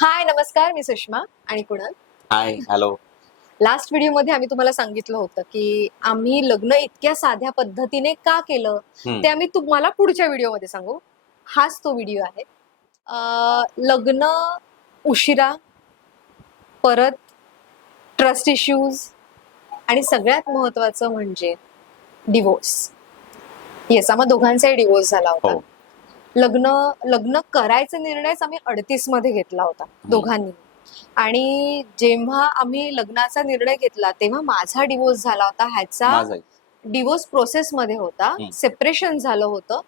हाय नमस्कार, मी सुषमा आणि Kunal. Hi hello. Last व्हिडिओमध्ये आम्ही तुम्हाला सांगितलं होतं की आम्ही लग्न इतक्या साध्या पद्धतीने का केलं ते आम्ही तुम्हाला पुढच्या व्हिडिओमध्ये सांगू. हाच तो व्हिडिओ आहे. लग्न उशिरा, परत ट्रस्ट इश्यूज आणि सगळ्यात महत्वाचं म्हणजे डिवोर्स. येस, आम्हा दोघांचाही डिवोर्स झाला होता. हो. लग्न लग्न करायचा निर्णयच आम्ही 38 मध्ये घेतला होता दोघांनी. आणि जेव्हा आम्ही लग्नाचा निर्णय घेतला तेव्हा माझा डिवोर्स झाला होता. ह्याचा माझाही. डिवोर्स प्रोसेस मध्ये होता, हम्म. सेपरेशन झालं होतं.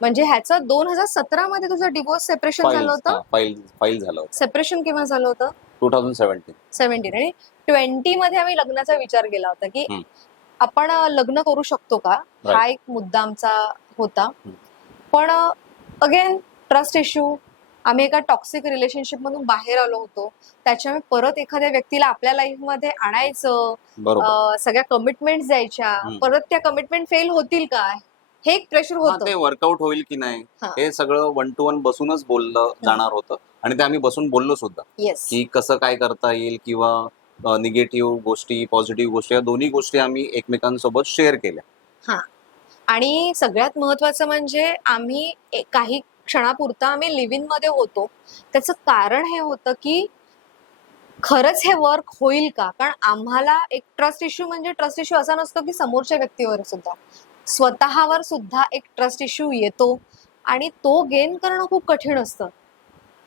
म्हणजे ह्याचं 2017 मध्ये तुझं डिवोर्स सेपरेशन झालं होतं. फाईल झालं होतं सेपरेशन केव्हा झालं होतं? 2017. 17. आणि 20 मध्ये आम्ही लग्नाचा विचार केला होता की हम्म. आपण लग्न करू शकतो का, Right. हा एक मुद्दा आमचा होता. हम्म. पण अगेन ट्रस्ट इश्यू, आम्ही एका टॉक्सिक रिलेशनशिप मधून बाहेर आलो होतो. त्याच्यामुळे परत एखाद्या व्यक्तीला आपल्या लाईफ मध्ये आणायचं, बरोबर. सगळ्या कमिटमेंट द्यायच्या, परत त्या कमिटमेंट फेल होतील का, हे एक प्रेशर हा, होतं. ते वर्कआउट होईल की नाही हा. हे सगळं 1 to 1 बसूनच बोललं जाणार होतं. आणि ते आम्ही बसून बोललो सुद्धा येस. की कसं काय करता येईल, किंवा निगेटिव्ह गोष्टी, पॉझिटिव्ह गोष्टी, या दोन्ही गोष्टी आम्ही एकमेकांसोबत शेअर केल्या. हा. आणि सगळ्यात महत्वाचं म्हणजे आम्ही काही क्षणापुरता आम्ही लिव्ह इन मध्ये होतो. त्याचं कारण हे होतं की खरंच हे वर्क होईल का. कारण आम्हाला एक ट्रस्ट इश्यू म्हणजे ट्रस्ट इश्यू असा नसतो की समोरच्या व्यक्तीवर सुद्धा, स्वतःवर सुद्धा एक ट्रस्ट इश्यू येतो आणि तो गेन करणं खूप कठीण असतं.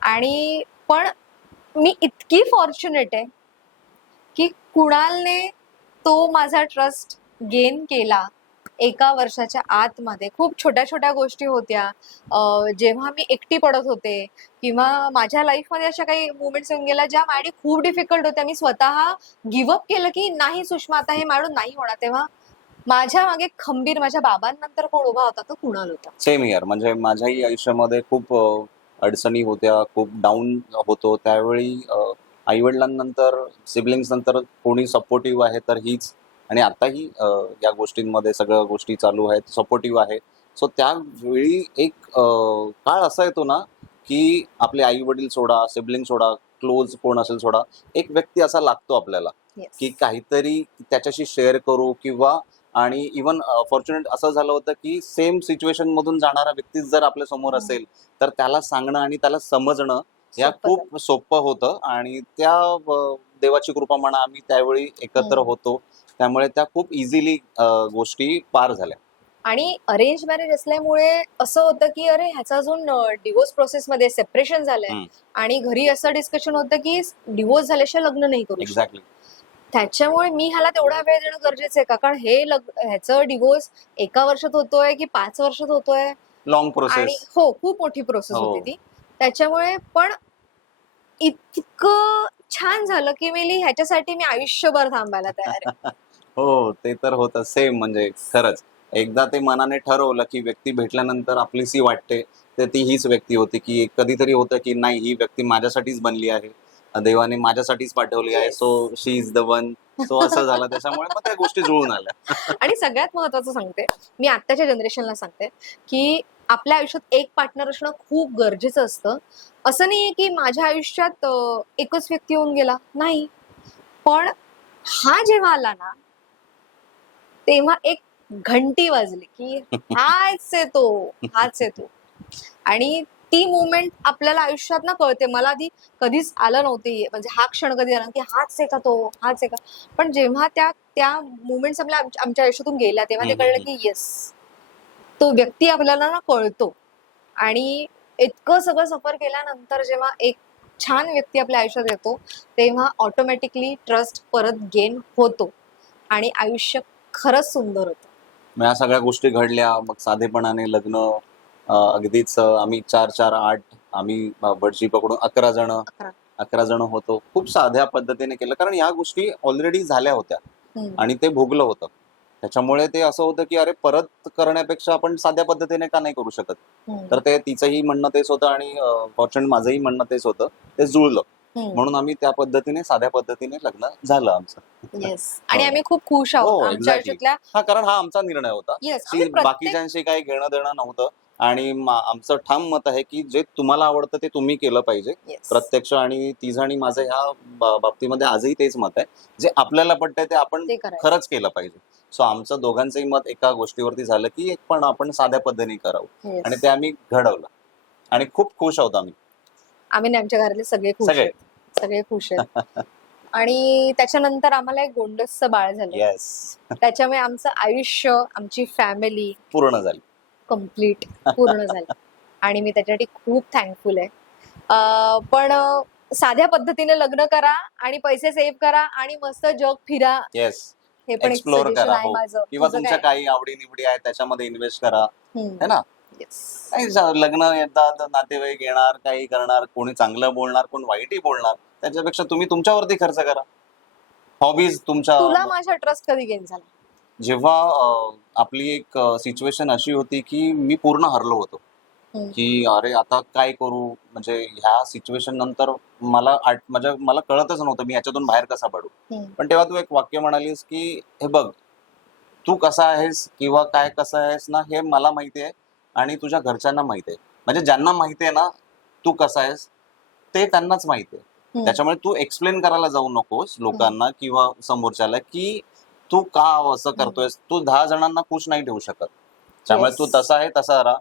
आणि पण मी इतकी फॉर्च्युनेट आहे की कुणालने तो माझा ट्रस्ट गेन केला. 1 वर्षाच्या आतमध्ये खूप छोट्या छोट्या गोष्टी होत्या. जेव्हा मी एकटी पडत होते किंवा माझ्या लाईफमध्ये अशा काही मुवमेंट्स येऊन गेल्या ज्या माझ्यासाठी खूप डिफिकल्ट होत्या. मी स्वतः गिव्हअप केलं की नाही सुषमा, आता हे माझ्याकडून नाही होणार. तेव्हा माझ्या मागे खंबीर माझ्या बाबांनंतर कोण उभा होता तो कुणाल होता. Same year. म्हणजे माझ्याही आयुष्यामध्ये खूप अडचणी होत्या, खूप डाऊन होतो त्यावेळी. आई वडिलांनंतर, सिबलिंग्स नंतर कोणी सपोर्टिव्ह आहे तर हीच. आणि आताही या गोष्टींमध्ये सगळ्या गोष्टी चालू आहेत, सपोर्टिव्ह आहे. सो त्यावेळी एक काळ असा येतो ना की आपले आई वडील सोडा, सिबलिंग सोडा, क्लोज कोण असेल सोडा, एक व्यक्ती असा लागतो आपल्याला की काहीतरी त्याच्याशी शेअर करू. किंवा आणि इवन फॉर्च्युनेट असं झालं होतं की सेम सिच्युएशन मधून जाणारा व्यक्ती जर आपल्या समोर असेल तर त्याला सांगणं आणि त्याला समजणं या खूप सोपं होतं. आणि त्या देवाची कृपा म्हणा, आम्ही त्यावेळी एकत्र होतो, त्यामुळे त्या खूप इझिली गोष्टी पार झाल्या. आणि अरेंज मॅरेज असल्यामुळे असं होतं की अरे ह्याचा अजून डिवोर्स प्रोसेसमध्ये सेपरेशन झालंय आणि घरी असं डिस्कशन होतं की डिवोर्स झाल्याशिवाय लग्न नाही करू शकत. एक्झॅक्टली. त्याच्यामुळे मी ह्याला तेवढा वेळ देणं गरजेचं आहे का, कारण हे ह्याचं डिवोर्स 1 वर्षात होतोय की 5 वर्षात होतोय. लॉंग आणि प्रोसेस. हो, खूप मोठी प्रोसेस होती ती. त्याच्यामुळे पण इतकं छान झालं की मी ह्याच्यासाठी मी आयुष्यभर थांबायला तयार आहे. हो, ते तर होतं. सेम. म्हणजे खरंच एकदा ते मनाने ठरवलं की व्यक्ती भेटल्यानंतर आपलीशी वाटते, तर ती हीच व्यक्ती होती. की कधीतरी होतं की नाही, ही व्यक्ती माझ्यासाठीच बनली आहे, देवाने माझ्यासाठीच पाठवली आहे. So she is the one. So असं झालं, त्याच्यामुळे मग त्या गोष्टी जुळून आल्या. आणि सगळ्यात महत्वाचं सांगते, मी आत्ताच्या जनरेशनला सांगते की आपल्या आयुष्यात एक पार्टनर असणं खूप गरजेचं असतं. असं नाहीये की माझ्या आयुष्यात एकच व्यक्ती येऊन गेला, नाही. पण हा जेव्हा आला ना तेव्हा एक घंटी वाजली की हाच आहे तो, हाच आहे तो. आणि ती मुवमेंट आपल्याला आयुष्यात ना कळते. मला आधी कधीच आलं नव्हते, म्हणजे हा क्षण कधी आला की हाच आहे का तो, हाच आहे का. पण जेव्हा त्या त्या मुवमेंट्स आमच्या आयुष्यातून गेल्या तेव्हा ते कळलं की येस, तो व्यक्ती आपल्याला ना कळतो. आणि इतकं सगळं सफर केल्यानंतर जेव्हा एक छान व्यक्ती आपल्या आयुष्यात येतो तेव्हा ऑटोमॅटिकली ट्रस्ट परत गेन होतो आणि आयुष्य खरंच सुंदर होतं. मग या सगळ्या गोष्टी घडल्या. मग साधेपणाने लग्न. अगदीच आम्ही 4-4, 8, आम्ही भटजी पकडून 11 जण. 11 जण होतो. खूप साध्या पद्धतीने केलं, कारण या गोष्टी ऑलरेडी झाल्या होत्या आणि ते भोगलं होतं. त्याच्यामुळे ते असं होतं की अरे, परत करण्यापेक्षा आपण साध्या पद्धतीने का नाही करू शकत. तर ते तिचंही म्हणणं तेच होतं आणि फॉर्च्युनेट माझंही म्हणणं तेच होतं. ते जुळलं. म्हणून आम्ही त्या पद्धतीने, साध्या पद्धतीने लग्न झालं आमचं. येस. आणि आम्ही खूप खुश आहोत हो, आमच्या एक्झॅक्टली. आयुष्यातल्या. हा, कारण हा आमचा निर्णय होता. येस, आम्ही प्रत्येक बाकीच्यांशी काही घेणं देणं नव्हतं. आणि आमचं ठाम मत आहे की जे तुम्हाला आवडतं ते तुम्ही केलं पाहिजे Yes. प्रत्यक्ष. आणि तिचं आणि माझं ह्या बाबतीमध्ये आजही तेच मत आहे, जे आपल्याला पटतंय ते आपण ते करायचं. खरंच केलं पाहिजे. सो आमचं दोघांचंही मत एका गोष्टीवरती झालं की पण आपण साध्या पद्धतीने करावं, Yes. आणि ते आम्ही घडवलं आणि खूप खुश आहोत आम्ही आम्ही नाही, आमच्या घरातले सगळे खुश सगळे. आहेत, सगळे खुश आहेत. आणि त्याच्यानंतर आम्हाला एक गोंडसचं बाळ झालं. येस, त्याच्यामुळे आमचं आयुष्य, आमची फॅमिली पूर्ण झाली. कम्प्लीट पूर्ण झाली. आणि मी त्याच्यासाठी खूप थँकफुल आहे. पण साध्या पद्धतीने लग्न करा आणि पैसे सेव्ह करा आणि मस्त जग फिरा, येस, हे पण एक एक्सप्लोर सजेशन करा. आहे हो, माझं. किंवा तुझं तुमच्या काय? काही आवडी निवडी आहेत त्याच्यामध्ये इन्व्हेस्ट करा, हम्म. है ना. Yes. काही लग्न येतात, नातेवाईक येणार, काही करणार, कोणी चांगलं बोलणार, कोण वाईटही बोलणार, त्याच्यापेक्षा तुम्ही तुमच्यावरती खर्च करा. हॉबीज तुमच्या. तुला माझा ट्रस्ट कधी गेन झाला? जेव्हा आपली एक सिच्युएशन अशी होती की मी पूर्ण हरलो होतो, हम्म. की अरे आता काय करू, म्हणजे ह्या सिच्युएशन नंतर म्हणजे मला कळतच नव्हतं मी ह्याच्यातून बाहेर कसा पडू. हम्म. पण तेव्हा तू एक वाक्य म्हणालीस की हे बघ, तू कसा आहेस किंवा काय कसं आहेस ना, हे मला माहिती आहे आणि तुझ्या घरच्यांना माहिती आहे. म्हणजे ज्यांना माहिती आहे ना तू कसा आहेस, ते त्यांनाच माहिती आहे. हम्म. त्याच्यामुळे तू एक्सप्लेन करायला जाऊ नकोस लोकांना किंवा समोरच्याला की तू का असं करतोयस. तू 10 जणांना खुश नाही ठेवू शकत. त्यामुळे Yes. तू तसा आहे तसा राहा,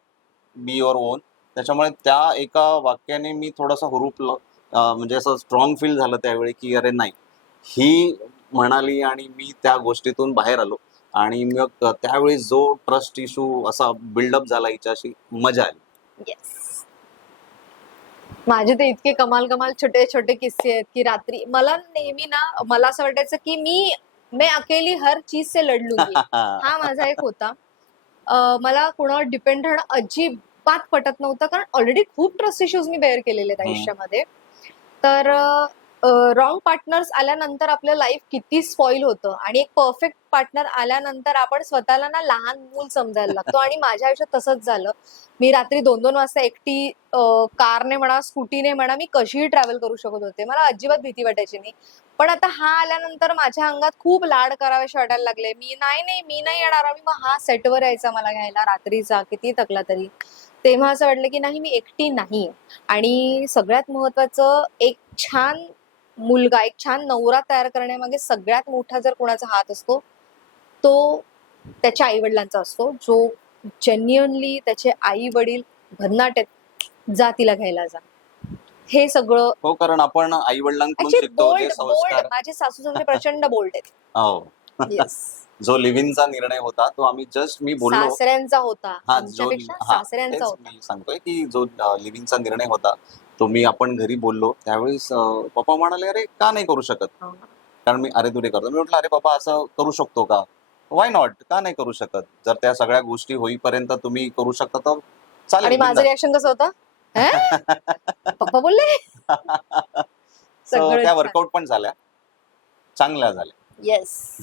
बी युअर ओन. त्याच्यामुळे त्या एका वाक्याने मी थोडंसं हुरूपलं, म्हणजे असं स्ट्रॉंग फील झालं त्यावेळी की अरे नाही, ही म्हणाली आणि मी त्या गोष्टीतून बाहेर आलो. आणि मग त्यावेळी जो ट्रस्ट इश्यू असा बिल्डअप झाला हिच्याशी, मजा आली. Yes. माझे ते इतके कमाल कमाल छोटे छोटे किस्से आहेत की रात्री मला नेहमी ना, मला असं वाटायचं की मैं अकेली हर चीज से लढ लूंगी. हा माझा एक होता. मला कोणावर डिपेंड राहणं अजिबात पटत नव्हतं, कारण ऑलरेडी खूप ट्रस्ट इश्यूज मी बेअर केलेले आहेत आयुष्यामध्ये. तर रॉंग पार्टनर्स आल्यानंतर आपलं लाईफ किती स्पॉइल होतं, आणि एक परफेक्ट पार्टनर आल्यानंतर आपण स्वतःला ना लहान मूल समजायला लागतो. आणि माझ्या आयुष्यात तसंच झालं. मी रात्री 2-2 वाजता एकटी कारने म्हणा, स्कूटीने म्हणा, मी कशीही ट्रॅव्हल करू शकत होते. मला अजिबात भीती वाटायची नाही. पण आता हा आल्यानंतर माझ्या अंगात खूप लाड करावेसे वाटायला लागले. मी नाही येणार. आणि मग हा सेटवर यायचा मला घ्यायला रात्रीचा, किती थकला तरी. तेव्हा असं वाटलं की नाही, मी एकटी नाही. आणि सगळ्यात महत्वाचं, एक छान मुलगा, एक छान नवरा तयार करण्यामागे सगळ्यात मोठा जर कोणाचा हात असतो, तो त्याच्या आई वडिलांचा असतो, जो जेन्युअनली त्याचे आई वडील भन्नाट आहेत, जा तिला घ्यायला जा. हे सगळं हो, कारण आपण आई वडिलांकडून ऍक्च्युली शिकतो जे बोल्ड संस्कार. माझे सासू सासरे प्रचंड बोल्ड आहेत. हो. येस. जो लिव्हिंगचा निर्णय होता तो आम्ही जस्ट मी बोललो. सासऱ्यांचा होता, हा, आमच्यापेक्षा हा, सासऱ्यांचा तेच होता. मी सांगतोय की जो लिव्हिंगचा निर्णय होता तो मी आपण घरी बोललो त्यावेळेस पप्पा म्हणाले अरे का नाही करू शकत. हा. कारण मी अरे तुरे करतो. मी म्हटलं अरे पप्पा असं करू शकतो का, वाय नॉट, का नाही करू शकत. जर त्या सगळ्या गोष्टी होईपर्यंत तुम्ही करू शकता तर आणि चालेल. माझं रिॲक्शन कसं होतं, पप्पा बोलले. सो सगळं त्या छान. वर्कआउट पण झाल्या, चांगल्या झाल्या. येस.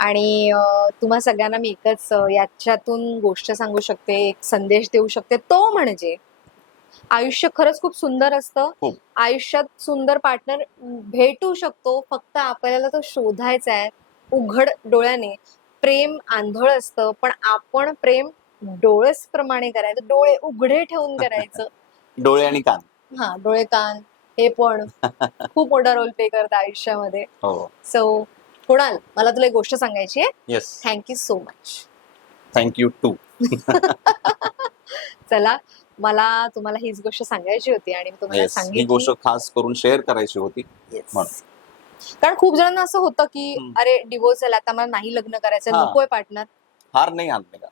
आणि तुम्हा सगळ्यांना मी एकच याच्यातून गोष्ट सांगू शकते, एक संदेश देऊ शकते, तो म्हणजे आयुष्य खरंच खूप सुंदर असतं. खूप. आयुष्यात सुंदर पार्टनर भेटू शकतो, फक्त आपल्याला तो शोधायचा आहे उघड डोळ्याने. प्रेम आंधळ असतं, पण आपण प्रेम डोळस प्रमाणे करायचं, डोळे उघडे ठेवून करायचं. डोळे आणि कान. हा, डोळे कान हे पण खूप मोठा रोल प्ले करतं आयुष्यामध्ये. हो. सो कुणाल, मला तुला एक गोष्ट सांगायची आहे. Yes, thank you so much. Thank you too. चला, मला तुम्हाला हीच गोष्ट सांगायची होती आणि मी तुम्हाला येस, ही सांगितली. गोष्ट खास करून शेअर करायची होती. Yes. म्हणून. कारण खूप जणांना असं होतं की हम्म. अरे डिवोर्स झाला, आता मला नाही लग्न करायचं, हा. नकोय पार्टनर. हार नाही आणले का.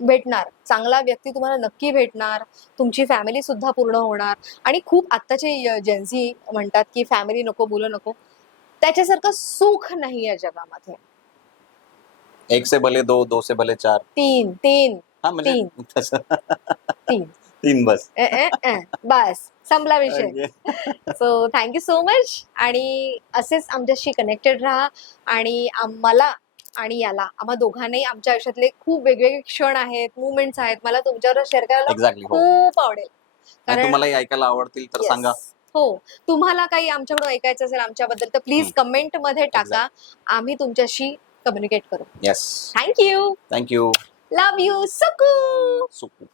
भेटणार, चांगला व्यक्ती तुम्हाला नक्की भेटणार, तुमची फॅमिली सुद्धा पूर्ण होणार. आणि खूप आत्ताचे जेन्झी म्हणतात की फॅमिली नको, मुलं नको. त्याच्यासारखं सुख नाही या जगामध्ये. एक से भले दो, दो से भले चार. तीन हा, म्हणजे तीन. तसं. तीन. तीन बस. बस संपला विषय. So thank you so much. आणि असेच आमच्याशी कनेक्टेड राहा. आणि आम्हाला आणि याला, आम्हा दोघांनाही आमच्या आयुष्यातले खूप वेगवेगळे क्षण आहेत, मुवमेंट्स आहेत, मला तुमच्यावर शेअर करायला एक्झॅक्टली. हो, खूप आवडेल. आणि तुम्हालाही ऐकायला आवडतील तर Yes. सांगा. हो, तुम्हाला काही आमच्याकडून ऐकायचं असेल आमच्याबद्दल तर प्लीज कमेंट मध्ये टाका. आम्ही तुमच्याशी कम्युनिकेट करू. Yes, thank you. Thank you. Love you सकू. सुकू